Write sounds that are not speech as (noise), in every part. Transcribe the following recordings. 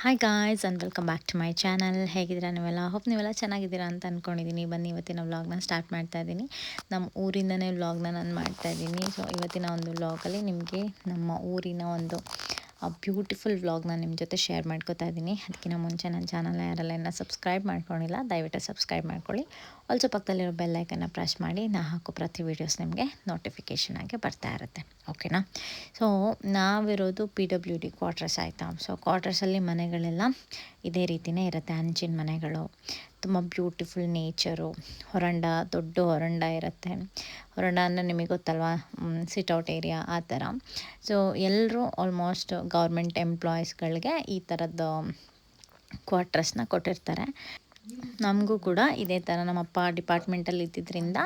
Hi guys and welcome back to my channel ಹೇಗಿದ್ದೀರಾ ನೀವೆಲ್ಲ? Hope ನೀವೆಲ್ಲ ಚೆನ್ನಾಗಿದ್ದೀರಾ ಅಂತ ಅಂದ್ಕೊಂಡಿದ್ದೀನಿ ಬನ್ನಿ, ಇವತ್ತಿನ ವ್ಲಾಗ್ನ ಸ್ಟಾರ್ಟ್ ಮಾಡ್ತಾ ಇದ್ದೀನಿ ನಮ್ಮ ಊರಿಂದನೇ ವ್ಲಾಗ್ನ ನಾನು ಮಾಡ್ತಾ ಇದ್ದೀನಿ ಸೊ ಇವತ್ತಿನ ಒಂದು ವ್ಲಾಗಲ್ಲಿ ನಿಮಗೆ ನಮ್ಮ ಊರಿನ ಒಂದು ಬ್ಯೂಟಿಫುಲ್ ವ್ಲಾಗ್ನ ನಿಮ್ಮ ಜೊತೆ ಶೇರ್ ಮಾಡ್ಕೋತಾ ಇದ್ದೀನಿ ಅದಕ್ಕಿಂತ ಮುಂಚೆ ನನ್ನ ಚಾನಲ್ನ ಯಾರೆಲ್ಲ ಸಬ್ಸ್ಕ್ರೈಬ್ ಮಾಡ್ಕೊಂಡಿಲ್ಲ, ದಯವಿಟ್ಟು ಸಬ್ಸ್ಕ್ರೈಬ್ ಮಾಡ್ಕೊಳ್ಳಿ. ಆಲ್ಸೋ ಪಕ್ಕದಲ್ಲಿರೋ ಬೆಲ್ಲೈಕನ್ನು ಪ್ರೆಸ್ ಮಾಡಿ, ನಾ ಹಾಕೋ ಪ್ರತಿ ವೀಡಿಯೋಸ್ ನಿಮಗೆ ನೋಟಿಫಿಕೇಷನ್ ಆಗಿ ಬರ್ತಾ ಇರುತ್ತೆ. ಓಕೆನಾ ಸೊ ನಾವಿರೋದು ಪಿ ಡಬ್ಲ್ಯೂ ಡಿ ಕ್ವಾರ್ಟರ್ಸ್ ಆಯಿತಾ? ಸೊ ಕ್ವಾರ್ಟರ್ಸಲ್ಲಿ ಮನೆಗಳೆಲ್ಲ ಇದೇ ರೀತಿಯೇ ಇರುತ್ತೆ. ಅಂಚಿನ ಮನೆಗಳು, ತುಂಬ ಬ್ಯೂಟಿಫುಲ್ ನೇಚರು ಹೊರಂಡ, ದೊಡ್ಡ ಹೊರಂಡ ಇರುತ್ತೆ. ಹೊರಂಡ ಅಂದರೆ ನಿಮಗೆ ಗೊತ್ತಲ್ವಾ? ಸಿಟ್ಔಟ್ ಏರಿಯಾ ಆ ಥರ. ಸೊ ಎಲ್ಲರೂ ಆಲ್ಮೋಸ್ಟ್ ಗೌರ್ಮೆಂಟ್ ಎಂಪ್ಲಾಯೀಸ್ಗಳಿಗೆ ಈ ಥರದ್ದು ಕ್ವಾರ್ಟರ್ಸ್ನ ಕೊಟ್ಟಿರ್ತಾರೆ. ನಮಗೂ ಕೂಡ ಇದೇ ಥರ ನಮ್ಮಪ್ಪ ಡಿಪಾರ್ಟ್ಮೆಂಟಲ್ಲಿ ಇದ್ದಿದ್ದರಿಂದ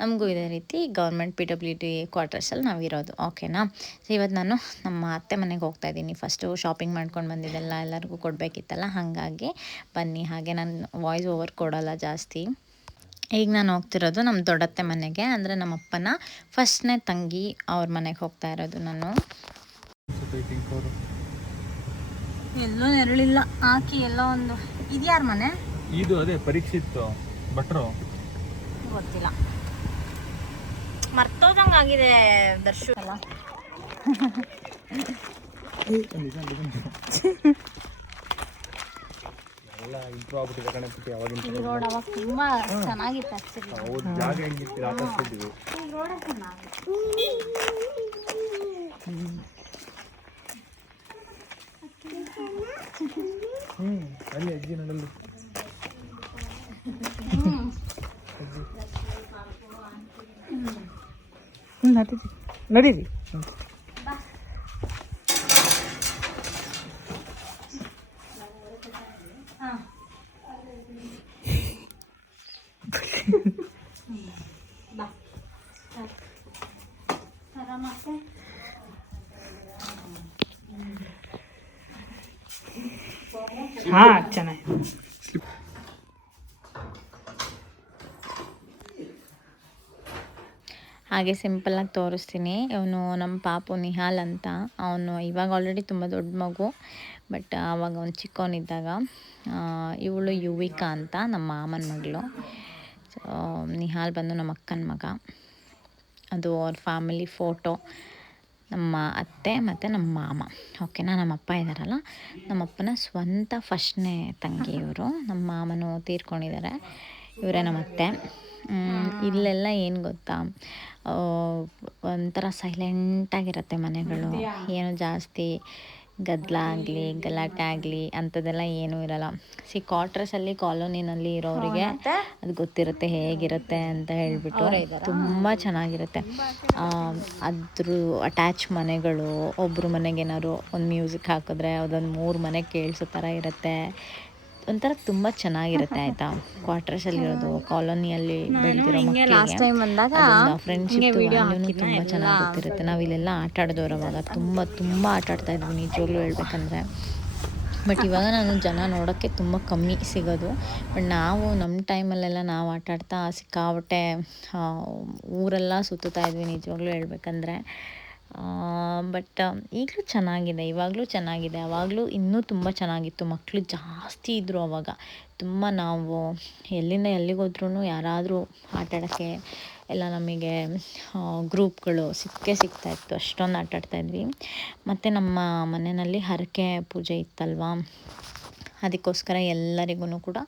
ನಮಗೂ ಇದೇ ರೀತಿ ಗೌರ್ಮೆಂಟ್ ಪಿ ಡಬ್ಲ್ಯೂ ಡಿ ಕ್ವಾರ್ಟರ್ಸಲ್ಲಿ ನಾವು ಇರೋದು. ಓಕೆನಾ? ಸೊ ಇವತ್ತು ನಾನು ನಮ್ಮ ಅತ್ತೆ ಮನೆಗೆ ಹೋಗ್ತಾ ಇದ್ದೀನಿ. ಫಸ್ಟು ಶಾಪಿಂಗ್ ಮಾಡ್ಕೊಂಡು ಬಂದಿದ್ದೆಲ್ಲ ಎಲ್ಲರಿಗೂ ಕೊಡಬೇಕಿತ್ತಲ್ಲ ಹಾಗಾಗಿ ಬನ್ನಿ. ಹಾಗೆ ನಾನು ವಾಯ್ಸ್ ಓವರ್ ಕೊಡೋಲ್ಲ ಜಾಸ್ತಿ. ಈಗ ನಾನು ಹೋಗ್ತಿರೋದು ನಮ್ಮ ದೊಡ್ಡತ್ತೆ ಮನೆಗೆ. ಅಂದರೆ ನಮ್ಮಪ್ಪನ ಫಸ್ಟ್ನೇ ತಂಗಿ ಅವ್ರ ಮನೆಗೆ ಹೋಗ್ತಾ ಇರೋದು ನಾನು. ಎಲ್ಲೋ ನೆರಳಿಲ್ಲ. ಹಾಕಿ ಎಲ್ಲ ಒಂದು ಇದ್ಯಾರ ಮನೆ? ಇದು ಅದೇ ಪರೀಕ್ಷಿತ್ ಭಟ್ರು. ಗೊತ್ತಿಲ್ಲ. ಮರ್ತೋದಂಗಾಗಿದೆ ದರ್ಶು. ಅಲ್ಲ. ಎಲ್ಲ ಇಂಪ್ರೂವ್ ಆಗ್ಬಿಟ್ಟಿದೆ ಕಣಪತಿ ಅವಾಗಿನ ಈ ರೋಡ್ ಅವಾಗ ತುಂಬಾ ಚೆನ್ನಾಗಿತ್ತು ಆಕ್ಚುಲಿ ಹೌದು ಜಾಗ ಹೆಂಗಿತ್ತು ಆಟಾಡ್ತಿದ್ವಿ ಈ ರೋಡ್ ಚೆನ್ನಾಗಿತ್ತು ಹ್ಮ್ ಅಲ್ಲಿ ಅಜ್ಜಿ ನೋಡಲ್ಲಿ ನಡೀರಿ ಮತ್ತೆ ಹಾ ಚೆನ್ನಾಗಿ ಹಾಗೆ ಸಿಂಪಲ್ಲಾಗಿ ತೋರಿಸ್ತೀನಿ. ಇವನು ನಮ್ಮ ಪಾಪು ನಿಹಾಲ್ ಅಂತ. ಅವನು ಇವಾಗ ಆಲ್ರೆಡಿ ತುಂಬ ದೊಡ್ಡ ಮಗು. ಬಟ್ ಆವಾಗ ಅವ್ನು ಚಿಕ್ಕವನಿದ್ದಾಗ ಇವಳು ಯುವಿಕಾ ಅಂತ ನಮ್ಮ ಮಾಮನ ಮಗಳು. ನಿಹಾಲ್ ಬಂದು ನಮ್ಮ ಅಕ್ಕನ ಮಗ. ಅದು ಅವ್ರ ಫ್ಯಾಮಿಲಿ ಫೋಟೋ ನಮ್ಮ ಅತ್ತೆ ಮತ್ತು ನಮ್ಮ ಮಾಮ. ಓಕೆನಾ ನಮ್ಮ ಅಪ್ಪ ಇದ್ದಾರಲ್ಲ ನಮ್ಮಪ್ಪನ ಸ್ವಂತ ಫಸ್ಟ್ನೇ ತಂಗಿ ಇವರು. ನಮ್ಮ ಮಾಮನು ತೀರ್ಕೊಂಡಿದ್ದಾರೆ ಇವರೇ ನಮ್ಮ ಅತ್ತೆ. ಇಲ್ಲೆಲ್ಲ ಏನು ಗೊತ್ತಾ? ಒಂಥರ ಸೈಲೆಂಟಾಗಿರುತ್ತೆ ಮನೆಗಳು. ಏನು ಜಾಸ್ತಿ ಗದ್ದಲ ಆಗಲಿ ಗಲಾಟೆ ಆಗಲಿ ಅಂಥದ್ದೆಲ್ಲ ಏನೂ ಇರಲ್ಲ. ಸಿ ಕ್ವಾರ್ಟರ್ಸಲ್ಲಿ ಕಾಲೋನಿನಲ್ಲಿ ಇರೋರಿಗೆ ಅದು ಗೊತ್ತಿರುತ್ತೆ ಹೇಗಿರುತ್ತೆ ಅಂತ ಹೇಳಿಬಿಟ್ಟು ತುಂಬ ಚೆನ್ನಾಗಿರುತ್ತೆ. ಅದ್ರ ಅಟ್ಯಾಚ್ ಮನೆಗಳು ಒಬ್ಬರು ಮನೆಗೆ ಏನಾದ್ರು ಒಂದು ಮ್ಯೂಸಿಕ್ ಹಾಕಿದ್ರೆ ಅದೊಂದು ಮೂರು ಮನೆ ಕೇಳಿಸೋ ಥರ ಇರುತ್ತೆ. ಒಂಥರ ತುಂಬ ಚೆನ್ನಾಗಿರುತ್ತೆ ಆಯಿತಾ? ಕ್ವಾರ್ಟರ್ಸಲ್ಲಿರೋದು ಕಾಲೋನಿಯಲ್ಲಿ ಬೆಳೆದಿರೋ ಮಕ್ಕಳಿಗೆ ಫ್ರೆಂಡ್ಶಿಪ್ ವ್ಯಾಲ್ಯೂನು ತುಂಬ ಚೆನ್ನಾಗಿ ಗೊತ್ತಿರುತ್ತೆ ನಾವು ಇಲ್ಲೆಲ್ಲ ಆಟ ಆಡಿದವ್ರು ಅವಾಗ. ತುಂಬ ತುಂಬ ಆಟ ಆಡ್ತಾ ಇದ್ವಿ ನಿಜವಾಗ್ಲೂ ಹೇಳ್ಬೇಕಂದ್ರೆ. ಬಟ್ ಇವಾಗ ನಾನು ಜನ ನೋಡೋಕ್ಕೆ ತುಂಬ ಕಮ್ಮಿ ಸಿಗೋದು. ಬಟ್ ನಾವು ನಮ್ಮ ಟೈಮಲ್ಲೆಲ್ಲ ನಾವು ಆಟಾಡ್ತಾ ಸಿಕ್ಕಾಬಟ್ಟೆ ಆ, ಊರೆಲ್ಲ ಸುತ್ತುತ್ತಾ ಇದ್ವಿ ನಿಜವಾಗ್ಲೂ ಹೇಳ್ಬೇಕಂದ್ರೆ. ಬಟ್ ಈಗಲೂ ಚೆನ್ನಾಗಿದೆ, ಇವಾಗಲೂ ಚೆನ್ನಾಗಿದೆ ಆವಾಗಲೂ ಇನ್ನೂ ತುಂಬ ಚೆನ್ನಾಗಿತ್ತು ಮಕ್ಕಳು ಜಾಸ್ತಿ ಇದ್ದರು ಆವಾಗ ತುಂಬ ನಾವು ಎಲ್ಲಿಂದ ಎಲ್ಲಿಗೋದ್ರೂ ಯಾರಾದರೂ ಆಟಾಡೋಕ್ಕೆ ಎಲ್ಲ ನಮಗೆ ಗ್ರೂಪ್ಗಳು ಸಿಕ್ಕೇ ಸಿಗ್ತಾಯಿತ್ತು ಅಷ್ಟೊಂದು ಆಟ ಆಡ್ತಾಯಿದ್ವಿ ಮತ್ತು ನಮ್ಮ ಮನೆಯಲ್ಲಿ ಹರಕೆ ಪೂಜೆ ಇತ್ತಲ್ವಾ? ಅದಕ್ಕೋಸ್ಕರ ಎಲ್ಲರಿಗೂ ಕೂಡ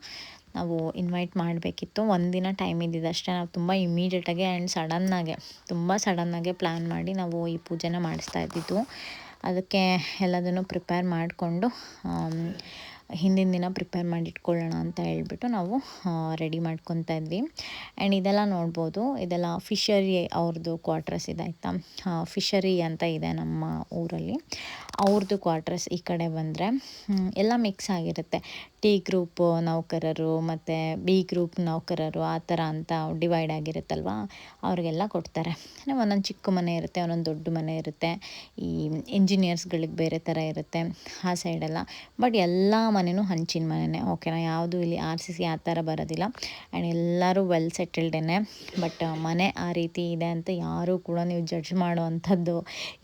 ನಾವು ಇನ್ವೈಟ್ ಮಾಡಬೇಕಿತ್ತು. ಒಂದಿನ ಟೈಮ್ ಇದ್ದಿದ್ದು ಅಷ್ಟೇ. ನಾವು ತುಂಬ ಇಮ್ಮಿಡಿಯೇಟಾಗಿ ಆ್ಯಂಡ್ ಸಡನ್ನಾಗೆ ತುಂಬ ಸಡನ್ನಾಗೆ ಪ್ಲ್ಯಾನ್ ಮಾಡಿ ನಾವು ಈ ಪೂಜೆನ ಮಾಡಿಸ್ತಾ ಇದ್ದಿದ್ದು. ಅದಕ್ಕೆ ಎಲ್ಲದನ್ನು ಪ್ರಿಪೇರ್ ಮಾಡಿಕೊಂಡು ಹಿಂದಿನ ದಿನ ಪ್ರಿಪೇರ್ ಮಾಡಿ ಇಟ್ಕೊಳ್ಳೋಣ ಅಂತ ಹೇಳ್ಬಿಟ್ಟು ನಾವು ರೆಡಿ ಮಾಡ್ಕೊತಾ ಇದ್ವಿ. ಆ್ಯಂಡ್ ಇದೆಲ್ಲ ನೋಡ್ಬೋದು, ಇದೆಲ್ಲ ಫಿಶರಿ ಅವ್ರದ್ದು ಕ್ವಾರ್ಟರ್ಸ್ ಇದೆ ಆಯಿತಾ? ಫಿಶರಿ ಅಂತ ಇದೆ ನಮ್ಮ ಊರಲ್ಲಿ. ಅವ್ರದ್ದು ಕ್ವಾರ್ಟರ್ಸ್ ಈ ಕಡೆ ಬಂದರೆ ಎಲ್ಲ ಮಿಕ್ಸ್ ಆಗಿರುತ್ತೆ. ಟಿ ಗ್ರೂಪ್ ನೌಕರರು ಮತ್ತು ಬಿ ಗ್ರೂಪ್ ನೌಕರರು ಆ ಥರ ಅಂತ ಡಿವೈಡ್ ಆಗಿರುತ್ತಲ್ವ? ಅವ್ರಿಗೆಲ್ಲ ಕೊಡ್ತಾರೆ. ಒಂದೊಂದು ಚಿಕ್ಕ ಮನೆ ಇರುತ್ತೆ, ಒಂದೊಂದು ದೊಡ್ಡ ಮನೆ ಇರುತ್ತೆ. ಈ ಇಂಜಿನಿಯರ್ಸ್ಗಳಿಗೆ ಬೇರೆ ಥರ ಇರುತ್ತೆ ಆ ಸೈಡೆಲ್ಲ ಬಟ್ ಎಲ್ಲ ಮನೆಯೂ ಹಂಚಿನ ಮನೆಯೇ ಓಕೆನಾ ಯಾವುದು ಇಲ್ಲಿ ಆರ್ ಸಿ ಸಿ ಆ ಥರ ಬರೋದಿಲ್ಲ. ಆ್ಯಂಡ್ ಎಲ್ಲರೂ ವೆಲ್ ಸೆಟಲ್ಡೇನೆ ಬಟ್ ಮನೆ ಆ ರೀತಿ ಇದೆ ಅಂತ ಯಾರೂ ಕೂಡ ನೀವು ಜಡ್ಜ್ ಮಾಡುವಂಥದ್ದು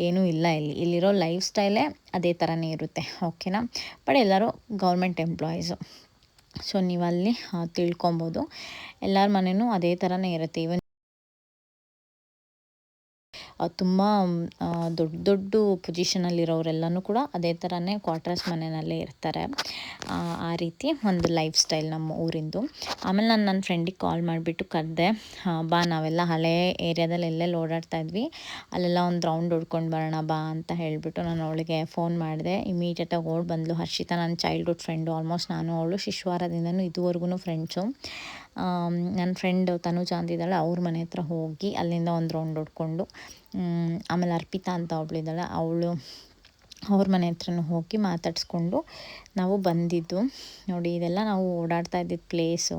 ಏನೂ ಇಲ್ಲ ಇಲ್ಲಿ. ಇಲ್ಲಿರೋ ಲೈಫ್ ಸ್ಟೈಲೇ ಅದೇ ಥರನೇ ಇರುತ್ತೆ. ಓಕೆನಾ ಬಟ್ ಎಲ್ಲರೂ ಗೌರ್ಮೆಂಟ್ ಎಂಪ್ಲಾಯೀಸು ಸೊ ನೀವು ಅಲ್ಲಿ ತಿಳ್ಕೊಬೋದು. ಎಲ್ಲರ ಮನೆಯೂ ಅದೇ ಥರನೇ ಇರುತ್ತೆ. ಈವನ್ ತುಂಬ ದೊಡ್ಡ ದೊಡ್ಡ ಪೊಸಿಷನಲ್ಲಿರೋರೆಲ್ಲನೂ ಕೂಡ ಅದೇ ಥರನೇ ಕ್ವಾರ್ಟರ್ಸ್ ಮನೆಯಲ್ಲೇ ಇರ್ತಾರೆ. ಆ, ರೀತಿ ಒಂದು ಲೈಫ್ ಸ್ಟೈಲ್ ನಮ್ಮ ಊರಿಂದು. ಆಮೇಲೆ ನಾನು ನನ್ನ ಫ್ರೆಂಡಿಗೆ ಕಾಲ್ ಮಾಡಿಬಿಟ್ಟು ಕರೆದೆ. ಬಾ ನಾವೆಲ್ಲ ಹಳೆ ಏರಿಯಾದಲ್ಲಿ ಎಲ್ಲೆಲ್ಲಿ ಓಡಾಡ್ತಾ ಇದ್ವಿ ಅಲ್ಲೆಲ್ಲ ಒಂದು ರೌಂಡ್ ಹೊಡ್ಕೊಂಡು ಬರೋಣ ಬಾ ಅಂತ ಹೇಳಿಬಿಟ್ಟು ನಾನು ಅವಳಿಗೆ ಫೋನ್ ಮಾಡಿದೆ. ಇಮಿಡಿಯೇಟಾಗಿ ಓಡ್ ಬಂದಳು ಹರ್ಷಿತಾ ನನ್ನ ಚೈಲ್ಡ್ಹುಡ್ ಫ್ರೆಂಡು ಆಲ್ಮೋಸ್ಟ್ ನಾನು ಅವಳು ಶಿಶ್ವಾರದಿಂದನೂ ಇದುವರೆಗೂ ಫ್ರೆಂಡ್ಸು ನನ್ನ ಫ್ರೆಂಡ್ ತನುಜ ಅಂತಿದ್ದಾಳೆ ಅವ್ರ ಮನೆ ಹತ್ರ ಹೋಗಿ ಅಲ್ಲಿಂದ ಒಂದು ರೌಂಡ್ ಹೊಡ್ಕೊಂಡು ಆಮೇಲೆ ಅರ್ಪಿತಾ ಅಂತ ಒಬ್ಳಿದ್ದಾಳೆ ಅವಳು ಅವ್ರ ಮನೆ ಹತ್ರನೂ ಹೋಗಿ ಮಾತಾಡಿಸ್ಕೊಂಡು ನಾವು ಬಂದಿದ್ದು. ನೋಡಿ, ಇದೆಲ್ಲ ನಾವು ಓಡಾಡ್ತಾ ಇದ್ದಿದ್ದ ಪ್ಲೇಸು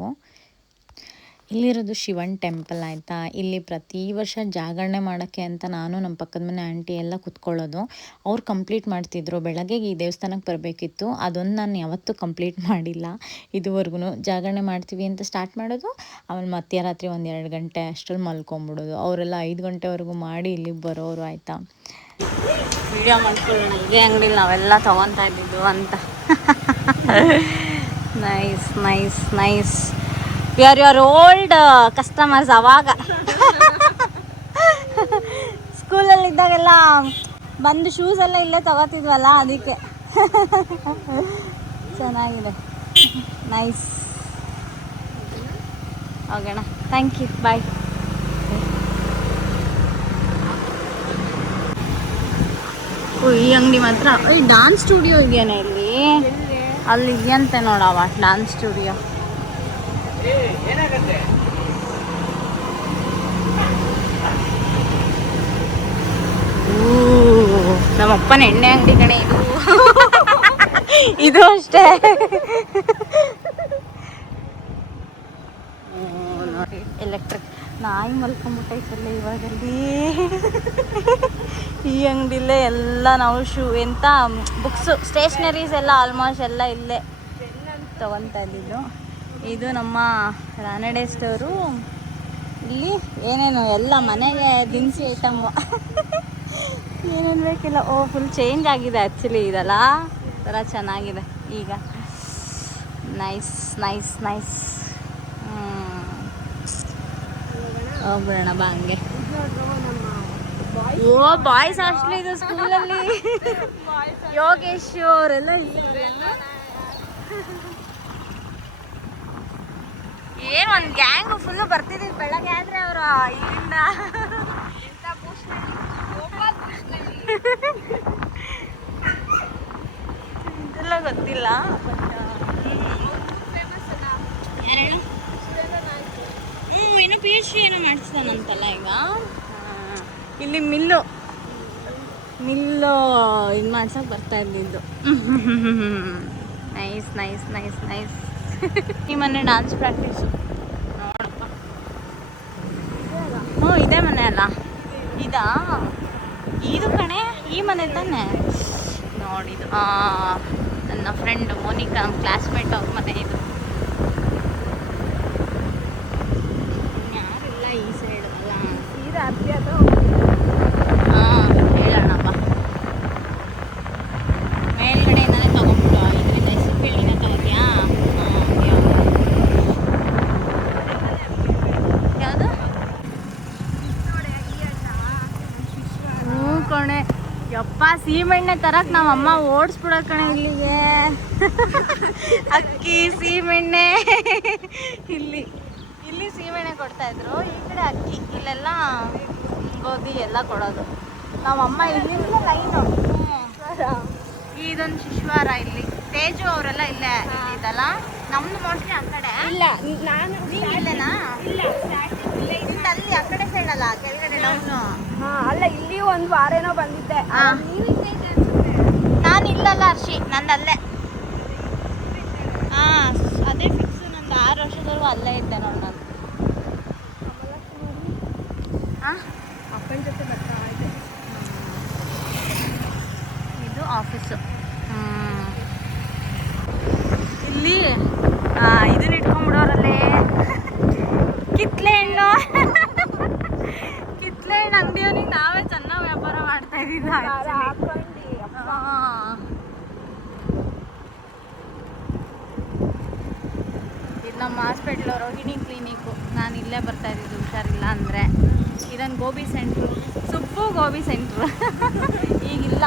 ಇಲ್ಲಿರೋದು ಶಿವನ್ ಟೆಂಪಲ್ ಆಯಿತಾ? ಇಲ್ಲಿ ಪ್ರತಿ ವರ್ಷ ಜಾಗರಣೆ ಮಾಡೋಕ್ಕೆ ಅಂತ ನಾನು ನಮ್ಮ ಪಕ್ಕದ ಮನೆ ಆಂಟಿ ಎಲ್ಲ ಕುತ್ಕೊಳ್ಳೋದು. ಅವ್ರು ಕಂಪ್ಲೀಟ್ ಮಾಡ್ತಿದ್ರು. ಬೆಳಗ್ಗೆ ಈ ದೇವಸ್ಥಾನಕ್ಕೆ ಬರಬೇಕಿತ್ತು. ಅದೊಂದು ನಾನು ಯಾವತ್ತೂ ಕಂಪ್ಲೀಟ್ ಮಾಡಿಲ್ಲ. ಇದುವರೆಗೂ ಜಾಗರಣೆ ಮಾಡ್ತೀವಿ ಅಂತ ಸ್ಟಾರ್ಟ್ ಮಾಡೋದು. ಆಮೇಲೆ ಮಧ್ಯರಾತ್ರಿ ಒಂದು ಎರಡು ಗಂಟೆ ಅಷ್ಟರಲ್ಲಿ ಮಲ್ಕೊಂಬಿಡೋದು. ಅವರೆಲ್ಲ ಐದು ಗಂಟೆವರೆಗೂ ಮಾಡಿ ಇಲ್ಲಿಗೆ ಬರೋರು ಆಯಿತಾ? ವಿಡಿಯೋ ಮಾಡ್ಕೊಳ್ಳೋಣ. ಇದೇ ಅಂಗಡಿಲಿ ನಾವೆಲ್ಲ ತೊಗೊತಾ ಇದ್ದಿದ್ದು ಅಂತ. Nice nice nice we are your old customers ಅವಾಗ. ಸ್ಕೂಲಲ್ಲಿ ಇದ್ದಾಗೆಲ್ಲ ಬಂದು ಶೂಸ್ ಎಲ್ಲ ಇಲ್ಲೇ ತಗೋತಿದ್ವಲ್ಲ ಅದಕ್ಕೆ. ಚೆನ್ನಾಗಿದೆ. ನೈಸ್ ಹೋಗೋಣ. ಥ್ಯಾಂಕ್ ಯು ಬಾಯ್ ಓ ಈ ಅಂಗಡಿ ಮಾತ್ರ. ಈ ಡಾನ್ಸ್ ಸ್ಟುಡಿಯೋ ಇದೆಯೇನೆ ಇಲ್ಲಿ? ಅಲ್ಲಿ ಇದೆಯಂತೆ ನೋಡವ ಡಾನ್ಸ್ ಸ್ಟುಡಿಯೋ ನಮ್ಮಪ್ಪನ ಎಣ್ಣೆ ಅಂಗಡಿ ಕಣೆ ಇದು. ಇದು ಅಷ್ಟೇ. ಎಲೆಕ್ಟ್ರಿಕ್ ನಾಯಿ ಮಲ್ಕೊಂಬಿಟ್ಟೈತಲ್ಲ ಇವಾಗಲ್ಲಿ. ಈ ಅಂಗಡಿಲ್ಲೇ ಎಲ್ಲ ನಾವು ಶೂ ಎಂತ ಬುಕ್ಸು ಸ್ಟೇಷ್ನರೀಸ್ ಎಲ್ಲ ಆಲ್ಮೋಸ್ಟ್ ಎಲ್ಲ ಇಲ್ಲೇ ತಗೊತಾ ಇದ್ದಿದ್ದು. ಇದು ನಮ್ಮ ರಾನಡೆ ಸ್ಟೋರು ಇಲ್ಲಿ ಏನೇನು, ಎಲ್ಲ ಮನೆಗೆ ದಿನಸಿ ಐಟಮ್ಮು ಏನೇನು ಬೇಕಿಲ್ಲ. ಓ ಫುಲ್ ಚೇಂಜ್ ಆಗಿದೆ ಆ್ಯಕ್ಚುಲಿ ಇದೆಲ್ಲ. ಥರ ಚೆನ್ನಾಗಿದೆ ಈಗ. ನೈಸ್ ನೈಸ್ ನೈಸ್ ಹೋಗ್ಬಿಡೋಣ ಬಾ ಹಂಗೆ. ಓ ಬಾಯ್ಸ್ ಹಾಸ್ಟೆಲ್ ಇದು ಸ್ಕೂಲಲ್ಲಿ ಯೋಗೇಶ್ ಅವರೆಲ್ಲ ಏನ್ ಒಂದು ಗ್ಯಾಂಗು ಫುಲ್ಲು ಬರ್ತಿದ್ದೀವಿ ಬೆಳಗ್ಗೆ ಆದ್ರೆ ಅವರು ಇಲ್ಲಿಂದ ಇದೆಲ್ಲ ಗೊತ್ತಿಲ್ಲ ಹ್ಞೂ ಇನ್ನು ಪಿ ಎಚ್ ಡಿ ಏನೋ ಮಾಡಿಸ್ತಾನಂತಲ್ಲ ಈಗ? ಇಲ್ಲಿ ಮಿಲ್ಲು. ಮಿಲ್ಲು ಇದು ಮಾಡ್ಸೋಕೆ ಬರ್ತಾ ಇದ್ದಿದ್ದು ನೈಸ್ ನೈಸ್ ನೈಸ್ ನೈಸ್ ಈ ಮನೆ ಡಾನ್ಸ್ ಪ್ರಾಕ್ಟೀಸು ಹ್ಞೂ ಇದೇ ಮನೆ ಅಲ್ಲ. ಇದಾ? ಇದು ಕಣೆ, ಈ ಮನೆ ತಾನೆ? ನೋಡಿದು ನನ್ನ ಫ್ರೆಂಡ್ ಮೋನಿಕಾ, ನಮ್ಮ ಕ್ಲಾಸ್ಮೇಟ್ ಅವ್ರ ಮನೆ ಇದು ಯಾರಿಲ್ಲ ಈ ಸೈಡ್ ಅಲ್ಲ ಹಾಂ ಹೇಳೋಣ ಬಾ ಮೇಲ್ಗಡೆಯಿಂದನೇ ತಗೊಂಡ್ಬಿಡು ಇದರಿಂದ ಹೆಸರು ಬಿಲ್ಡಿಂಗ್ ತಗೋತೀಯಾ ಯಾವುದು ಹ್ಞೂ ಕಣೆ ಯಪ್ಪ ಸೀಮೆಣ್ಣೆ ತರಕ್ ನಮ್ಮ ಅಮ್ಮ ಓಡಿಸ್ಬಿಡೋ ಕಣೆ ಇಲ್ಲಿಗೆ. ಅಕ್ಕಿ ಸೀಮೆಣ್ಣೆ. ಇಲ್ಲಿ ಇಲ್ಲಿ ಸೀಮೆಣ್ಣೆ ಕೊಡ್ತಾ ಇದ್ರು. ಈ ಕಡೆ ಅಕ್ಕಿ ಇಲ್ಲೆಲ್ಲ ಗೋಧಿ ಎಲ್ಲ ಕೊಡೋದು. ನಮ್ಮಮ್ಮ ಇಲ್ಲಿಂದ ಲೈನು ಇದೊಂದು ಶಿಶ್ವಾರ ಇಲ್ಲಿ. ತೇಜು ಅವರೆಲ್ಲ ಇಲ್ಲೇ ಇದಲ್ಲ ನಮ್ದು ಮೋಸ್ಟ್ಲಿ ಆ ಕಡೆ. ಇಲ್ಲ ನಾನು ಇಲ್ಲೇನಾ? ಇಲ್ಲಿ ಅಲ್ಲಿ ಆ ಕಡೆ ಸೈಡ್ ಅಲ್ಲ ಕೆಳಗಡೆ ಡೌನು ಅಲ್ಲ ಇಲ್ಲಿ ಒಂದು ವಾರೇನೋ ಬಂದಿದ್ದೆ. ಇಲ್ಲಲ್ಲ ಅರ್ಶಿ ನಂದು ಅಲ್ಲೇ ಹಾಂ ಅದೇ ಫಿಕ್ಸ್ ನಂದು ಆರು ವರ್ಷದವರೆಗೂ ಅಲ್ಲೇ ಇದ್ದೆ ನೋಡಿ ನಾನು. ಅಪ್ಪನ ಜೊತೆ ಬರ್ತಾ ಇದು ಆಫೀಸು ಇಲ್ಲಿ ಇದನ್ನ ಇಟ್ಕೊಂಡ್ಬಿಡೋರಲ್ಲೇ. ಕಿತ್ಲೆ. ಗೋಬಿ ಸೆಂಟ್ರು. ಸುಬ್ಬು ಗೋಬಿ ಸೆಂಟ್ರು. (laughs) ಈಗಿಲ್ಲ.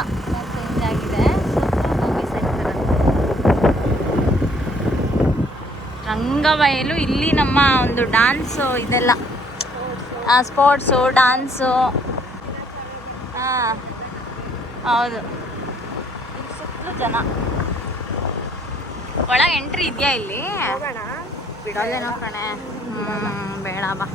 ಚೇಂಜ್ ಆಗಿದೆ. ಸುಬ್ಬು ಗೋಬಿ ಸೆಂಟರ್ ರಂಗವಯಲು ಇಲ್ಲಿ ನಮ್ಮ ಒಂದು ಡಾನ್ಸು ಇದೆಲ್ಲ. ಸ್ಪೋರ್ಟ್ಸು ಡಾನ್ಸು ಹಾಂ ಹೌದು. ಸುತ್ತಲೂ ಜನ. ಒಳಗೆ ಎಂಟ್ರಿ ಇದೆಯಾ ಇಲ್ಲಿ? ಬಿಡೋದೇನೋ ಕಣೆ. ಹ್ಞೂ ಬೇಡ ಬಾ.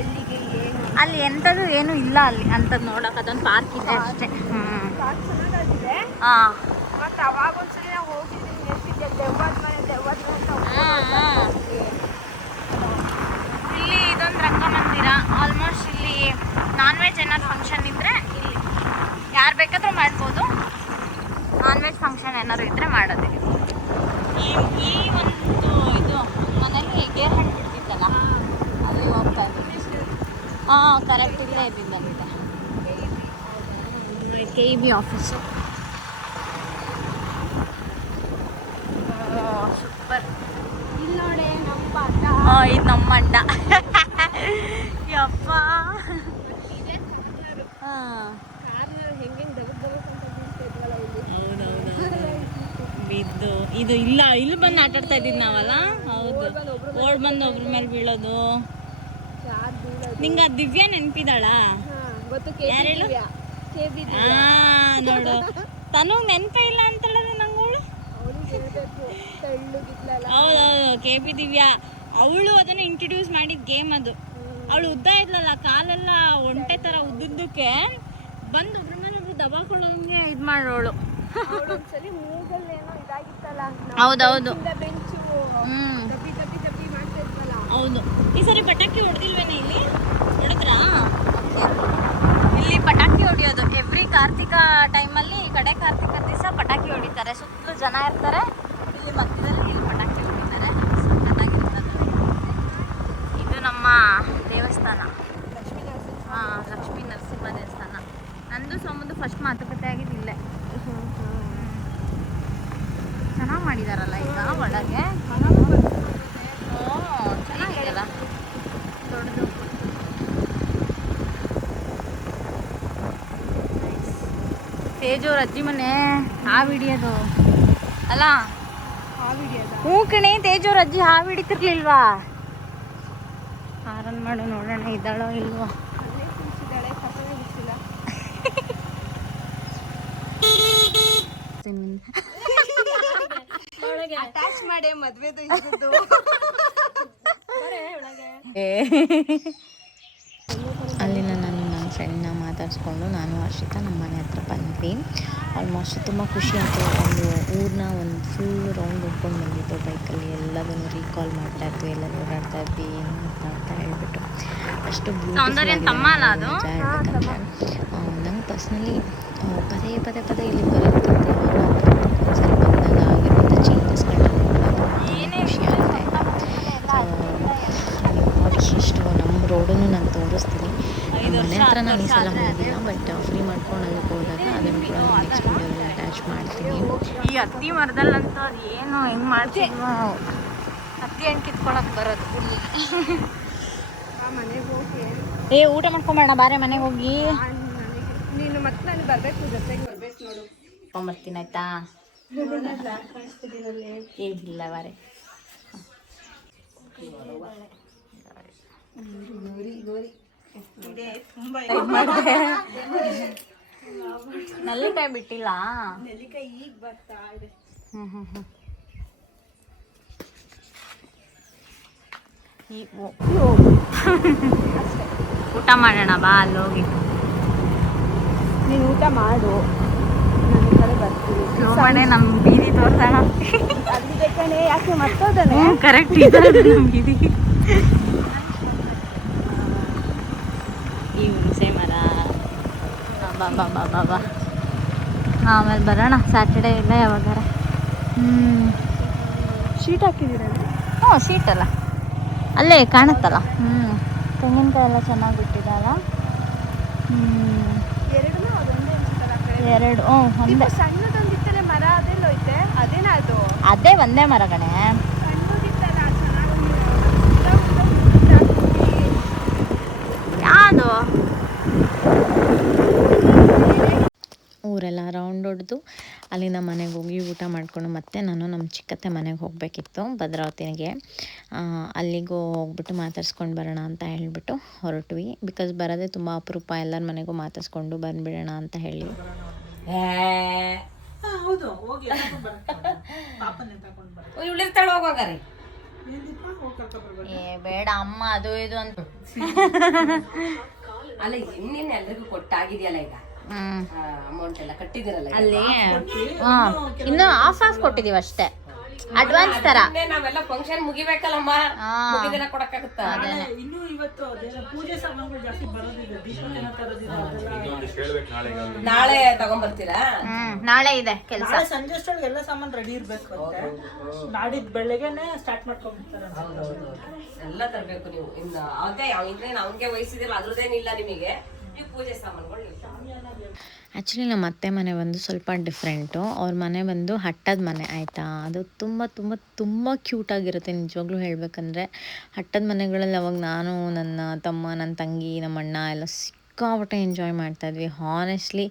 ಎಲ್ಲಿಗೆ ಏನು? ಅಲ್ಲಿ ಎಂಥದ್ದು ಏನು ಇಲ್ಲ ಅಲ್ಲಿ. ಅಂಥದ್ದು ನೋಡೋಕೆ ಅದೊಂದು ಪಾರ್ಕ್ ಇದೆ ಅಷ್ಟೇ. ಹ್ಞೂ ಪಾರ್ಕ್ ಚೆನ್ನಾಗಿದೆ ಹಾಂ. ಮತ್ತೆ ಅವಾಗ ಒಂದ್ಸಲಿ ನಾವು ದೆವ್ವದ ಮನೆ ದೆವ್ವದ ಅಂತ ಇಲ್ಲಿ ಇದೊಂದು ರಂಗಮಂದಿರ. ಆಲ್ಮೋಸ್ಟ್ ಇಲ್ಲಿ ನಾನ್ ವೆಜ್ ಏನಾದ್ರು ಫಂಕ್ಷನ್ ಇದ್ದರೆ ಇಲ್ಲಿ. ಯಾರು ಬೇಕಾದ್ರೂ ಮಾಡ್ಬೋದು. ನಾನ್ ವೆಜ್ ಫಂಕ್ಷನ್ ಏನಾದ್ರು ಇದ್ದರೆ ಮಾಡೋದು ಈ ಒಂದು ಇದು ಮನೇಲಿ ಗೇರ್ ಹಣ್ಣು ಬಿಡ್ತಿತ್ತಲ್ಲ ಹಾಂ ಕರೆಕ್ಟ್ ಇಲ್ಲೇ ಇದ್ದಿದ್ದಂತೆ K E B office super ಇಲ್ಲಿ ನೋಡಿ ನಮ್ಮ ಅಣ್ಣ. ಆ, ಇದು ನಮ್ಮ ಅಣ್ಣ. ಯಪ್ಪ. ಹಾಂ. ಬಿದ್ದು. ಇದು ಇಲ್ಲ ಇಲ್ಲಿ ಬಂದು ಆಟಾಡ್ತಾ ಇದ್ದೀವಿ ನಾವಲ್ಲ? ಹೌದು. ಓಡ್ ಬಂದು ಒಬ್ರ ಮೇಲೆ ಬೀಳೋದು. ನಿಂಗೆ ದಿವ್ಯಾ ನೆನ್ಪಿದಾಳ? ಗೊತ್ತು ನೋಡು. ತನು ನೆನಪೇ ಇಲ್ಲ ಅಂತೇಳಿದ್ರೆ ನಂಗೋಳು? ಹೌದೌದು ಕೆ ಪಿ ದಿವ್ಯಾ. ಅವಳು ಅದನ್ನ ಇಂಟ್ರೊಡ್ಯೂಸ್ ಮಾಡಿದ ಗೇಮ್ ಅದು. ಅವಳು ಉದ್ದ ಇದ್ಲಲ್ಲ ಕಾಲೆಲ್ಲ ಒಂಟೆ ತರ ಉದ್ದುದ್ದಕ್ಕೆ ಬಂದು ಒಬ್ರ ಮೇಲೆ ಒಬ್ರು ದಬಾಕೊಳ್ಳೋದಂಗೆ ಇದು ಮಾಡೋಳು ಹೌದೌದು. ಬೆಂಚು. ಹೌದು. ಈ ಸರಿ ಪಟಾಕಿ ಹೊಡೆದಿಲ್ವೇನೆ ಇಲ್ಲಿ? ಹೊಡೆದ್ರಾ? ಇಲ್ಲಿ ಪಟಾಕಿ ಹೊಡೆಯೋದು. ಎವ್ರಿ ಕಾರ್ತಿಕ ಟೈಮಲ್ಲಿ ಈ ಕಡೆ ಕಾರ್ತಿಕ ದಿವಸ ಪಟಾಕಿ ಹೊಡಿತಾರೆ. ಸುತ್ತಲೂ ಜನ ಇರ್ತಾರೆ. ಇಲ್ಲಿ ಮಧ್ಯದಲ್ಲಿ ಇಲ್ಲಿ ಪಟಾಕಿ ಹೊಡಿತಾರೆ. ಸಖತ್ತಾಗಿರ್ತದೆ ಇದು ನಮ್ಮ ದೇವಸ್ಥಾನ. ಲಕ್ಷ್ಮೀ ನರಸಿಂಹ ಹಾಂ, ಲಕ್ಷ್ಮೀ ನರಸಿಂಹ ದೇವಸ್ಥಾನ. ನಂದು ಸಂಬಂಧ ಫಸ್ಟ್ ಮಾತುಕತೆ ಆಗಿದ್ದು ಇಲ್ಲೇ. ಚೆನ್ನಾಗಿ ಮಾಡಿದಾರಲ್ಲ ಈಗ ಒಳಗೆ. ಚೆನ್ನಾಗಿದೆಯಲ್ಲ ದೊಡ್ಡದು. ತೇಜೋರ್ ಅಜ್ಜಿ ಮನೆ ಆ ಹಿಡಿಯೋದು ಅಲ್ಲ? ಹ್ಞೂ ಕಣೆ ತೇಜೋರ್ ಅಜ್ಜಿ ಹಾವು ಹಿಡಿತಿರ್ಲಿಲ್ವಾ ಆರನ್ ಮಾಡು ನೋಡೋಣ ಇದ್ದಾಳೋ ಇಲ್ವೋ? ಅಟ್ಯಾಚ್ (laughs) (laughs) ಮಾಡಿ ಮದ್ವೆದು (laughs) ಅಲ್ಲಿನ ನಾನು ನನ್ನ ಫ್ರೆಂಡ್ನ ಮಾತಾಡಿಸ್ಕೊಂಡು ನಾನು ಹರ್ಷಿತಾ ನಮ್ಮ ಮನೆ ಹತ್ರ ಬಂದ್ವಿ. ಆಲ್ಮೋಸ್ಟ್ ತುಂಬ ಖುಷಿ ಆಯಿತು. ಒಂದು ಊರನ್ನ ಒಂದು ಫುಲ್ ರೌಂಡ್ ಹೋಗ್ಕೊಂಡು ಬಂದಿದ್ದು. ಬೈಕಲ್ಲಿ ಎಲ್ಲದನ್ನು ರೀಕಾಲ್ ಮಾಡ್ತಾ ಇದ್ವಿ. ಎಲ್ಲ ಓಡಾಡ್ತಾ ಇದ್ವಿ. ಏನು ಅಂತ ಅಂತ ಹೇಳ್ಬಿಟ್ಟು. ಅಷ್ಟು ಅದು? ನಂಗೆ ಪರ್ಸ್ನಲಿ ಪದೇ ಪದೇ ಪದೇ ಇಲ್ಲಿ ಬರೋದಕ್ಕಿಂತ ಒಂದ್ಸರಿ ಬಂದಾಗ ಆಗಿರುವಂಥ ಚೇಂಜಸ್ಗಳನ್ನ ಏನೇ ಖುಷಿ ಆಗ್ತಾ ಇದೆ ನೋಡಿ ಇಷ್ಟು ರೋಡನ್ನು ನಾನು ತೋರಿಸ್ತೀನಿ. ಐದು ಮನೆ ವರ್ಷ, ಹತ್ರ ನಾನು ಈ ಸಲ ಹೋಗಿಲ್ಲ ಬಟ್ ಫ್ರೀ ಮಾಡ್ಕೊಂಡು ಅಲ್ಲಿಗೆ ಹೋದಾಗ ಅದನ್ನು ಕೂಡ ನೆಕ್ಸ್ಟ್ ವಿಡಿಯೋಲಿ ಅಟ್ಯಾಚ್ ಮಾಡ್ತೀನಿ. ಈ ಹತ್ತಿ ಮರದಲ್ಲಂತೂ ಅದು ಏನು ಹೆಂಗ್ ಮಾಡ್ತೀವಿ ಹತ್ತಿ ಹಣ್ಣು ಕಿತ್ಕೊಳಕ್ಕೆ ಬರೋದು ಆ ಮನೆಗೆ ಹೋಗಿ ಏ ಊಟ ಮಾಡ್ಕೊಂಬೇಡ ಬಾರೆ ಮನೆಗೆ ಹೋಗಿ. ನೀನು ಮತ್ತೆ ನಾನು ಬರ್ಬೇಕು ಜೊತೆಗೆ ಬರ್ಬೇಕು ನೋಡು. ಬರ್ತೀನಿ ಆಯ್ತಾ? ಏ ಇಲ್ಲ ಬಾರೆ. ನಲ್ಲಿಕಾಯಿ (laughs) ಬಿಟ್ಟಿಲ್ಲ? ನೆಲ್ಲಿಕಾಯಿ ಈಗ ಬರ್ತಾ ಇದೆ. ಹ್ಮ್ ಹ್ಮ್ ಹ್ಮ್. ಈ ಓ- ಊಟ ಮಾಡೋಣ ಬಾ ಅಲ್ಲಿ ಹೋಗಿ ನೀನು ಊಟ ಮಾಡು. ನಾನು ಈ ಬರ್ತೀನಿ. ಸ್ಲೋ ಮಾಡೇ ನಮ್ ಬೀದಿ ತೋರ್ಸೋಣ. ಕರೆಕ್ಟ್ ಇದೆ ನಮ್ಮ ಬೀದಿ ಈ ಹುಣಸೆ ಮರ ಬಾ ಬಾ ಬಾ ಬಾ ಬಾ. ಆಮೇಲೆ ಬರೋಣ ಸ್ಯಾಟರ್ಡೇ ಇಲ್ಲ ಯಾವಾಗಾರ. ಹ್ಞೂ ಶೀಟ್ ಹಾಕಿದ್ದೀರ ಹ್ಞೂ ಶೀಟ್ ಅಲ್ಲ. ಅಲ್ಲೇ ಕಾಣುತ್ತಲ್ಲ. ಹ್ಞೂ ತೆಂಗಿನಕಾಯಿ ಎಲ್ಲ ಚೆನ್ನಾಗಿ ಬಿಟ್ಟಿದ್ದಲ್ಲ ಹ್ಞೂ ಎರಡೂ ಹ್ಞೂ ಒಂದೇ. ಸಣ್ಣದೊಂದಿತ್ತಲ್ಲ ಮರ ಅದೆಲ್ಲ ಅದೇನಾ ಅದು ಅದೇ ಒಂದೇ ಮರ ಕಣೆ ಸಣ್ಣದಿತ್ತಲ್ಲ ಚೆನ್ನಾಗಿ ಅದು ಊರೆಲ್ಲ ರೌಂಡ್ ಹೊಡೆದು ಅಲ್ಲಿಂದ ಮನೆಗೆ ಹೋಗಿ ಊಟ ಮಾಡಿಕೊಂಡು ಮತ್ತೆ ನಾನು ನಮ್ಮ ಚಿಕ್ಕತ್ತೆ ಮನೆಗೆ ಹೋಗಬೇಕಿತ್ತು ಭದ್ರಾವತಿಗೆ. ಅಲ್ಲಿಗೂ ಹೋಗ್ಬಿಟ್ಟು ಮಾತಾಡ್ಸ್ಕೊಂಡು ಬರೋಣ ಅಂತ ಹೇಳಿಬಿಟ್ಟು ಹೊರಟ್ವಿ. ಬಿಕಾಸ್ ಬರೋದೇ ತುಂಬ ಅಪರೂಪ ಎಲ್ಲರ ಮನೆಗೂ ಮಾತಾಡ್ಸ್ಕೊಂಡು ಬಂದುಬಿಡೋಣ ಅಂತ ಹೇಳಿ. ಹೌದು. ಹೋಗಿ ಪಾಪನೇ ತಗೊಂಡು ಬರ ಇವಳಿರ್ತಾಳೆ ಹೋಗೋಗಾರೆ ಏ ಬೇಡ ಅಮ್ಮ ಅದು ಇದು ಅಂತ. (laughs) ಅಲ್ಲ ಇನ್ನೇನು ಎಲ್ರಿಗೂ ಕೊಟ್ಟಾಗಿದೆಯಲ್ಲ ಈಗ? ಅಮೌಂಟ್ ಎಲ್ಲ ಕಟ್ಟಿದಿರಲ್ಲ. ಅಲ್ಲಿ ಇನ್ನು ಆಫ್ ಆಫ್ ಕೊಟ್ಟಿದೀವಿ ಅಷ್ಟೇ. ಅಡ್ವಾನ್ಸ್ ತರ. ಇನ್ನೇ ನಾವೆಲ್ಲ ಫಂಕ್ಷನ್ ಮುಗಿಬೇಕಲ್ಲಮ್ಮ? ಮುಗಿದಿನ ಕೊಡಕ್ಕಾಗುತ್ತಾ? ಇನ್ನು ಇವತ್ತು ಪೂಜೆ ಸಾಮಾನುಗಳು ಜಾಸ್ತಿ ಬರೋದಿದೆ. ನಾಳೆ ತಗೊಂಬರ್ತೀರಾ ಹ್ಮ್. ನಾಳೆ ಇದೆ ಕೆಲಸ. ನಾಳೆ ಸಂಜೆ ಅಷ್ಟೊಳಗೆ ಎಲ್ಲ ಸಾಮಾನು ರೆಡಿ ಇರ್ಬೇಕು ಅಂತ. ನಾಡಿದ್ ಬೆಳಗ್ಗೆನೆ ಸ್ಟಾರ್ಟ್ ಮಾಡ್ಕೊಂಡ್ಬಿಡ್ತಾರೆ ಎಲ್ಲ ತರಬೇಕು ನೀವು. ಇನ್ನ ಅದೇ ಇನ್ನೇನು ಅವನ್ಗೆ ವಯಸ್ಸಿದಿಲ್ಲ ಅದ್ರದ್ದೇನಿಲ್ಲ ನಿಮಗೆ? ಆ್ಯಕ್ಚುಲಿ ನಮ್ಮ ಅತ್ತೆ ಮನೆ ಬಂದು ಸ್ವಲ್ಪ ಡಿಫ್ರೆಂಟು ಅವ್ರ ಮನೆ ಬಂದು ಹಟ್ಟದ ಮನೆ, ಆಯಿತಾ? ಅದು ತುಂಬ ತುಂಬ ತುಂಬ ಕ್ಯೂಟಾಗಿರುತ್ತೆ ನಿಜವಾಗ್ಲೂ ಹೇಳಬೇಕಂದ್ರೆ. ಹಟ್ಟದ ಮನೆಗಳಲ್ಲಿ ಅವಾಗ ನಾನು, ನನ್ನ ತಮ್ಮ ನನ್ನ ತಂಗಿ, ನಮ್ಮ ಅಣ್ಣ ಎಲ್ಲ ಸಿಕ್ಕಾಪಟ್ಟೆ ಎಂಜಾಯ್ ಮಾಡ್ತಾಯಿದ್ವಿ ಹಾನೆಸ್ಟ್ಲಿ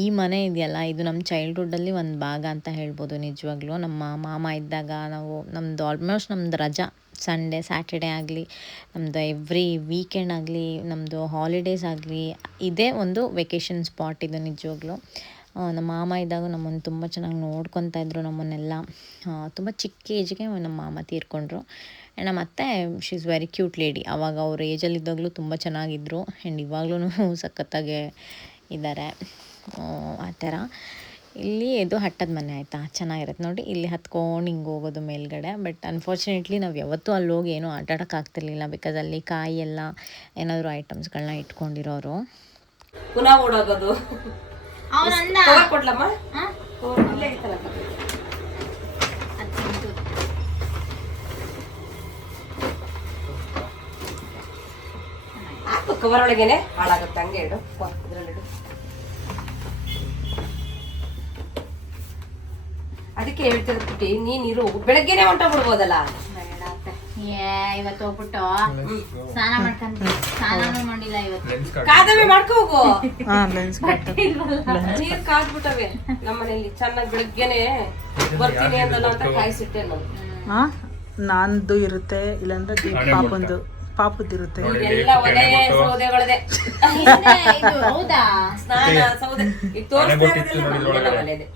ಈ ಮನೆ ಇದೆಯಲ್ಲ, ಇದು ನಮ್ಮ ಚೈಲ್ಡ್ಹುಡ್ಡಲ್ಲಿ ಒಂದು ಭಾಗ ಅಂತ ಹೇಳ್ಬೋದು ನಿಜವಾಗ್ಲೂ. ನಮ್ಮ ಮಾಮ ಇದ್ದಾಗ ನಾವು ನಮ್ಮದು ಆಲ್ಮೋಸ್ಟ್ ನಮ್ಮದು ರಜಾ. ಸಂಡೇ ಸ್ಯಾಟರ್ಡೇ ಆಗಲಿ ನಮ್ಮದು ಎವ್ರಿ ವೀಕೆಂಡ್ ಆಗಲಿ ನಮ್ಮದು ಹಾಲಿಡೇಸ್ ಆಗಲಿ, ಇದೇ ಒಂದು ವೆಕೇಷನ್ ಸ್ಪಾಟ್ ಇದು ನಿಜವಾಗ್ಲೂ. ನಮ್ಮ ಮಾಮ ಇದ್ದಾಗ ನಮ್ಮನ್ನು ತುಂಬ ಚೆನ್ನಾಗಿ ನೋಡ್ಕೊತಾ ಇದ್ರು, ನಮ್ಮನ್ನೆಲ್ಲ ತುಂಬ ಚಿಕ್ಕ ಏಜ್ಗೆ ನಮ್ಮ ಮಾಮ ತೀರ್ಕೊಂಡ್ರು. ಆ್ಯಂಡ್ ನಮ್ಮ ಅತ್ತೆ she is very cute lady ಅವಾಗ ಅವ್ರ ಏಜಲ್ಲಿದ್ದಾಗಲೂ ತುಂಬ ಚೆನ್ನಾಗಿದ್ದರು ಆ್ಯಂಡ್ ಇವಾಗ್ಲೂ (laughs) ಸಖತ್ತಾಗೆ ಇದ್ದಾರೆ ಆ ಥರ. ಇಲ್ಲಿ ಇದು ಹಟ್ಟದ ಮನೆ ಆಯಿತಾ? ಚೆನ್ನಾಗಿರುತ್ತೆ. ನೋಡಿ ಇಲ್ಲಿ ಹತ್ಕೊಂಡು ಹಿಂಗೆ ಹೋಗೋದು ಮೇಲ್ಗಡೆ. ಬಟ್ ಅನ್ಫಾರ್ಚುನೇಟ್ಲಿ ನಾವು ಯಾವತ್ತೂ ಅಲ್ಲಿ ಹೋಗಿ ಏನೂ ಆಟ ಆಡೋಕ್ಕಾಗ್ತಿರ್ಲಿಲ್ಲ ಬಿಕಾಸ್ ಅಲ್ಲಿ ಕಾಯಿ ಎಲ್ಲ ಏನಾದರೂ ಐಟಮ್ಸ್ಗಳನ್ನ ಇಟ್ಕೊಂಡಿರೋರು. ಪುನಃ ಓಡೋಗೋದು. ಕೊಡ್ಲಮ್ಮ? ಕವರ್ ಒಳಗೇನೆ ಹಾಳಾಗುತ್ತೆ. ಹಂಗೆ ಇಡು. ಕೊ, ಇದ್ರಲ್ಲಿಡು ಪುಟ್ಟಿ ನೀನ್ ನೀನಿರು ಬೆಳಗ್ಗೆನೆ ಹೊಂಟ ಬಿಡ್ಬೋದಲ್ಲ? ಏ ಇವತ್ತು ಹೋಗ್ಬಿಟ್ಟು ಸ್ನಾನ ಮಾಡ್ಕೊಂತ ಸ್ನಾನನೂ ಮಾಡಿಲ್ಲ ಇವತ್ತು. ಕಾದವೆ ಮಾಡ್ಕೊ ಹೋಗು. (laughs) ಹಾ ಲೆನ್ಸ್ ನೀರ್ ಕಾದ್ಬಿಟ್ಟವೆ ನಮ್ಮನೇಲಿ. ಚೆನ್ನಾಗಿ ಬೆಳಗ್ಗೆನೆ ಬರ್ತೀನಿ ಅಂದಲ್ಲ ಅಂತ ಕಾಯಿಸಿಟ್ಟೆ ನಾನು. ಹಾ ನಂದು ಇರುತ್ತೆ ಇಲ್ಲಾಂದ್ರೆ ಪಾಪಂದು ಇರುತ್ತೆ. ಎಲ್ಲ ಒಲೆ ಸೌದೆಗಳದೆ. ಇದು ಹೌದಾ? ಸ್ನಾನ ಸೌದೆ. ಈಗ ತೋರಿಸ್ತಾ ಇರೋದೆಲ್ಲ ಒಲೆದೆ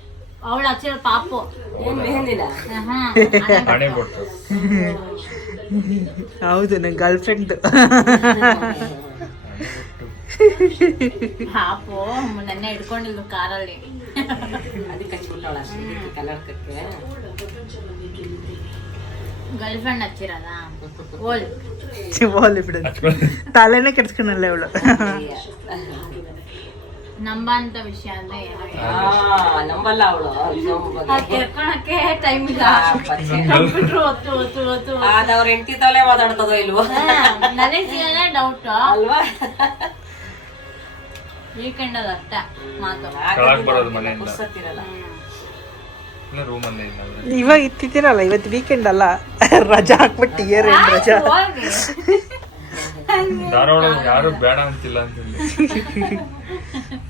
ಅವಳು ಹಚ್ಚಿರೋ ಪಾಪು. ಏನ್ ಇಲ್ಲ ಹಾ ಹೌದು ನನ್ನ ಗರ್ಲ್ ಫ್ರೆಂಡ್ ಪಾಪು ನೆನ್ನೆ ಹಿಡ್ಕೊಂಡಿಲ್ದು ಕಾರಲ್ಲಿ. ಅದಕ್ಕೆ ಹಚ್ಬಿಟ್ಟವಳ ಅಷ್ಟೇ ಕನ್ನಡಕಕ್ಕೆ. ಗರ್ಲ್ ಫ್ರೆಂಡ್ ಹಚ್ಚಿರಲ್ಲ ಓಲ್ ಹೋಲಿ ಬಿಡು. ತಲೆನೇ ಕೆಡ್ಸ್ಕೊಂಡಲ್ಲ ಇವಳು. ನಂಬ ಅಂತ ವಿಷಯ ಅಂದ್ರೆ ನಂಬಲ್ಲ ಅವಳು. ಕೇಳ್ಕೊಳಕ್ಕೆ ಟೈಮ್ ಇಲ್ಲ. ಕಂಪ್ಯೂಟರ್ ಒತ್ತು ಒತ್ತು ಒತ್ತು. ಅದವ್ರ ಹೆಂಡತಿ ತಲೆ ಮಾತಾಡ್ತದೋ ಇಲ್ವೋ? ನನಗೆ ಡೌಟ್ ಅಲ್ವಾ? ವೀಕೆಂಡ್ ಅದು ಅಷ್ಟೇ ಮಾತು. ಇಲ್ಲ ಇವಾಗ ಇತ್ತಿದ್ದೀರಲ್ಲ ಇವತ್ತು ವೀಕೆಂಡ್ ಅಲ್ಲ. ರಜಾ ಹಾಕ್ಬಿಟ್ಟು ಇಯರ್ ಏನ್ ರಜಾ. ಧಾರವಾಡ ಯಾರು ಬೇಡ ಅಂತಿಲ್ಲ ಅಂತ (laughs)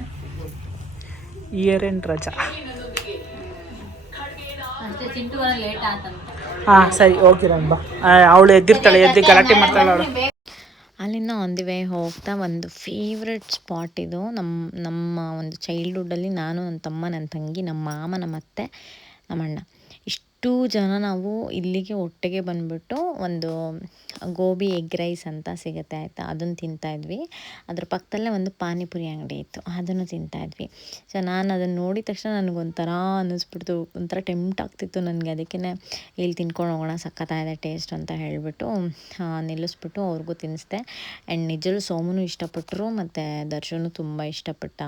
ಇಯರ್ ಎಂಡ್ ರಜಾ. ಹಾ ಸರಿ ಹೋಗಿರೋಣ ಬಾ. ಅವಳು ಎದ್ದಿರ್ತಾಳೆ ಎದ್ದು ಗಲಾಟೆ ಮಾಡ್ತಾಳೆ ಅವಳು. ಅಲ್ಲಿಂದ ಆನ್ ದಿ ವೇ ಹೋಗ್ತಾ ಒಂದು ಫೇವ್ರೆಟ್ ಸ್ಪಾಟ್ ಇದು. ನಮ್ಮ ನಮ್ಮ ಒಂದು ಚೈಲ್ಡ್ಹುಡ್ಡಲ್ಲಿ ನಾನು ನನ್ನ ತಮ್ಮ ನನ್ನ ತಂಗಿ ನಮ್ಮ ಮಾಮ ನಮ್ಮ ಅತ್ತೆ ನಮ್ಮ ಅಣ್ಣ. ಇಷ್ಟು ಜನ ನಾವು ಇಲ್ಲಿಗೆ ಒಟ್ಟಿಗೆ ಬಂದ್ಬಿಟ್ಟು ಒಂದು ಗೋಬಿ, ಎಗ್ ರೈಸ್ ಅಂತ ಸಿಗುತ್ತೆ ಆಯಿತಾ? ಅದನ್ನು ತಿಂತಾಯಿದ್ವಿ ಅದ್ರ ಪಕ್ಕದಲ್ಲೇ ಒಂದು ಪಾನಿಪುರಿ ಅಂಗಡಿ ಇತ್ತು. ಅದನ್ನು ತಿಂತಾಯಿದ್ವಿ ಸೊ, ನಾನು ಅದನ್ನು ನೋಡಿದ ತಕ್ಷಣ ನನಗೊಂಥರ ಅನ್ನಿಸ್ಬಿಡ್ತು. ಒಂಥರ ಟೆಂಪ್ಟ್ ಆಗ್ತಿತ್ತು ನನಗೆ. ಅದಕ್ಕೆ ಇಲ್ಲಿ ತಿನ್ಕೊಂಡು ಹೋಗೋಣ, ಸಖತ್ತಾಗಿದೆ ಟೇಸ್ಟ್ ಅಂತ ಹೇಳಿಬಿಟ್ಟು ನಿಲ್ಲಿಸ್ಬಿಟ್ಟು ಅವ್ರಿಗೂ ತಿನ್ನಿಸ್ದೆ. ಆ್ಯಂಡ್ ನಿಜಲು ಸೋಮನು ಇಷ್ಟಪಟ್ಟರು, ಮತ್ತು ದರ್ಶನು ತುಂಬ ಇಷ್ಟಪಟ್ಟ.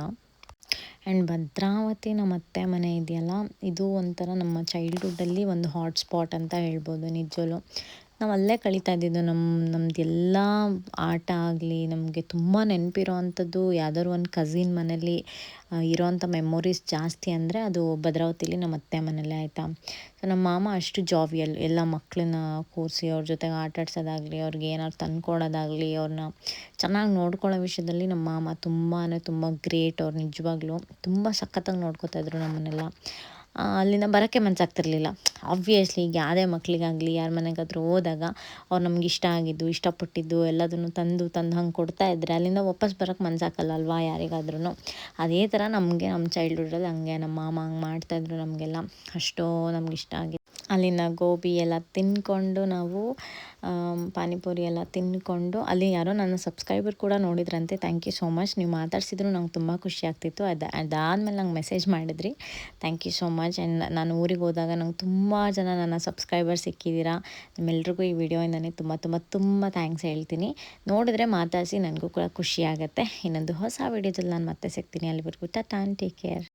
ಆ್ಯಂಡ್ ಭದ್ರಾವತಿ ನಮ್ಮ ಅತ್ತೆ ಮನೆ ಇದೆಯಲ್ಲ, ಇದು ಒಂಥರ ನಮ್ಮ ಚೈಲ್ಡ್ಹುಡ್ಡಲ್ಲಿ ಒಂದು ಹಾಟ್ ಸ್ಪಾಟ್ ಅಂತ ಹೇಳ್ಬೋದು ನಿಜವೂ ನಾವು ಅಲ್ಲೇ ಕಳೀತಾ ಇದ್ದಿದ್ದು ನಮ್ಮ ನಮ್ಮದೆಲ್ಲ ಆಟ ಆಗಲಿ, ನಮಗೆ ತುಂಬ ನೆನಪಿರೋ ಅಂಥದ್ದು ಯಾವ್ದಾದ್ರು ಒಂದು ಕಝಿನ್ ಮನೇಲಿ ಇರೋವಂಥ ಮೆಮೊರೀಸ್ ಜಾಸ್ತಿ ಅಂದರೆ ಅದು ಭದ್ರಾವತಿಲಿ ನಮ್ಮ ಅತ್ತೆ ಮನೇಲೆ ಆಯಿತಾ. ಸೊ ನಮ್ಮ ಮಾಮ ಅಷ್ಟು ಜಾವಿಯಲ್ ಎಲ್ಲ ಮಕ್ಕಳನ್ನ ಕೂರಿಸಿ ಅವ್ರ ಜೊತೆಗೆ ಆಟ ಆಡ್ಸೋದಾಗಲಿ, ಅವ್ರಿಗೆ ಏನಾದ್ರು ತಂದ್ಕೊಡೋದಾಗಲಿ ಅವ್ರನ್ನ ಚೆನ್ನಾಗಿ ನೋಡ್ಕೊಳ್ಳೋ ವಿಷಯದಲ್ಲಿ ನಮ್ಮ ಮಾಮ ತುಂಬಾ ತುಂಬ ಗ್ರೇಟ್ ಅವ್ರು ನಿಜವಾಗ್ಲೂ. ತುಂಬ ಸಖತ್ತಾಗಿ ನೋಡ್ಕೋತಾ ನಮ್ಮನ್ನೆಲ್ಲ. ಅಲ್ಲಿಂದ ಬರೋಕ್ಕೆ ಮನಸ್ಸಾಗ್ತಿರ್ಲಿಲ್ಲ ಆಬ್ವಿಯಸ್ಲಿ ಈಗ ಯಾವುದೇ ಮಕ್ಕಳಿಗಾಗಲಿ ಯಾರ ಮನೆಗಾದ್ರೂ ಹೋದಾಗ ಅವ್ರು ನಮ್ಗೆ ಇಷ್ಟ ಆಗಿದ್ದು, ಇಷ್ಟಪಟ್ಟಿದ್ದು ಎಲ್ಲದನ್ನು ತಂದು ತಂದು ಹಂಗೆ ಕೊಡ್ತಾ ಇದ್ದರೆ ಅಲ್ಲಿಂದ ವಾಪಸ್ ಬರೋಕ್ಕೆ ಮನಸ್ಸಾಗಲ್ಲ ಅಲ್ವಾ ಯಾರಿಗಾದ್ರೂ ಅದೇ ಥರ ನಮಗೆ ನಮ್ಮ ಚೈಲ್ಡ್ಹುಡಲ್ಲಿ ಹಂಗೆ, ನಮ್ಮ ಮಾಮ ಹಂಗೆ ಮಾಡ್ತಾಯಿದ್ರು ನಮಗೆಲ್ಲ. ಅಷ್ಟೋ ನಮ್ಗೆ ಇಷ್ಟ ಆಗಿತ್ತು ಅಲ್ಲಿನ ಗೋಬಿ ಎಲ್ಲ ತಿಂದ್ಕೊಂಡು ನಾವು ಪಾನಿಪುರಿ ಎಲ್ಲ ತಿನ್ಕೊಂಡು ಅಲ್ಲಿ ಯಾರೋ ನನ್ನ ಸಬ್ಸ್ಕ್ರೈಬರ್ ಕೂಡ ನೋಡಿದ್ರಂತೆ. ಥ್ಯಾಂಕ್ ಯು ಸೋ ಮಚ್ ನೀವು ಮಾತಾಡ್ಸಿದ್ರು ನಂಗೆ ತುಂಬ ಖುಷಿ ಆಗ್ತಿತ್ತು. ಅದು, ಅದಾದಮೇಲೆ ನಂಗೆ ಮೆಸೇಜ್ ಮಾಡಿದ್ರಿ. Thank you so much and ನಾನು ಊರಿಗೆ ಹೋದಾಗ ನಂಗೆ ತುಂಬ ಜನ ನನ್ನ ಸಬ್ಸ್ಕ್ರೈಬರ್ ಸಿಕ್ಕಿದ್ದೀರಾ ನಿಮ್ಮೆಲ್ರಿಗೂ ಈ ವಿಡಿಯೋಯಿಂದನೇ ತುಂಬ ತುಂಬ ತುಂಬ ಥ್ಯಾಂಕ್ಸ್ ಹೇಳ್ತೀನಿ. ನೋಡಿದ್ರೆ ಮಾತಾಡಿಸಿ ನನಗೂ ಕೂಡ ಖುಷಿ ಆಗುತ್ತೆ. ಇನ್ನೊಂದು ಹೊಸ ವಿಡಿಯೋದಲ್ಲಿ ನಾನು ಮತ್ತೆ ಸಿಗ್ತೀನಿ. ಅಲ್ಲಿವರೆಗೂ ಟಾಟಾ ಟೇಕ್ ಕೇರ್